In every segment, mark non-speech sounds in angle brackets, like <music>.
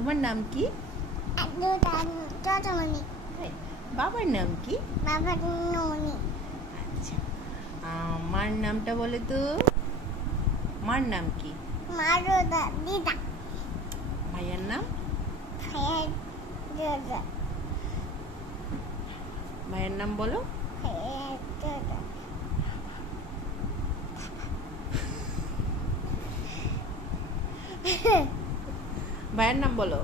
তোমার নাম কি? বাবার নাম কি? ননি আচ্ছা। মার নামটা বলে তো। মার নাম কি? দিদা। ভাইয়ার নাম? ভাইয়ার নাম বলো। দাদা <laughs> ভাইয়ার নাম বলো।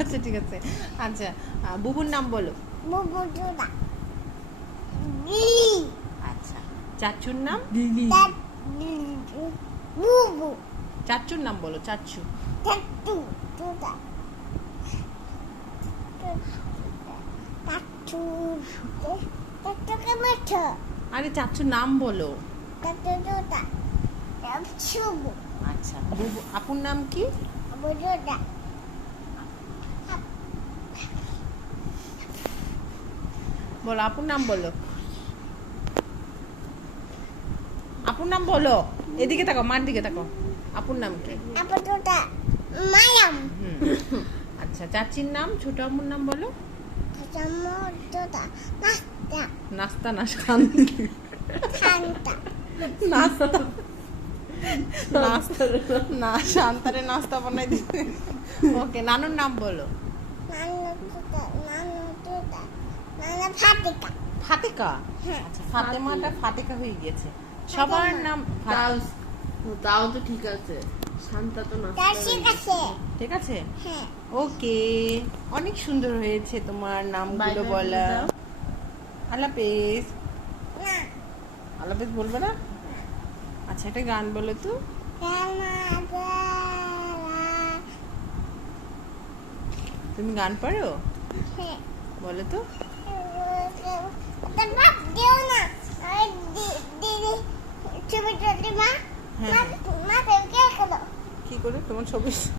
আচ্ছা ঠিক আছে। আচ্ছা বুবুর নাম বলো। আচ্ছা চাচুর নাম? দাদ চাচুর নাম বলো চাচু। দাদা। টাটু টাটু কেমন আরে চাচুর নাম বলো। আচ্ছা বুবু আপুর নাম কি? বলো আপুর নাম বলো। আপুর নাম বলো। এদিকে তাকাও মার দিকে তাকাও আপুর নাম কি? মায়াম। আচ্ছা চাচির নাম ছোট আম্মুর নাম বলো। নাস্তা নাস্তা না শান্তি নাস্তা নাস্তা না শান্তারে নাস্তা বানাই ওকে নানুর নাম বলো ফাতেকা আচ্ছা ফাতেমাটা ফাতেকা হয়ে গেছে সবার নাম তাও তো ঠিক আছে শান্তা তো না ঠিক আছে। ঠিক আছে? হ্যাঁ। ওকে। অনেক সুন্দর হয়েছে তোমার নামগুলো বলা বলে। দাও। আল্লাহ পেস না। আল্লাহ পেস বলবে না? আচ্ছা একটা গান বলো তো। তুমি গান পারো? হ্যাঁ। বলো তো। তারপর দিও না। আরে দি- দিদি ছবি তুলতে মা হ্যাঁ, মা হ্যাঁ। মা তোকে কে করো কি করে? তোমার ছবি?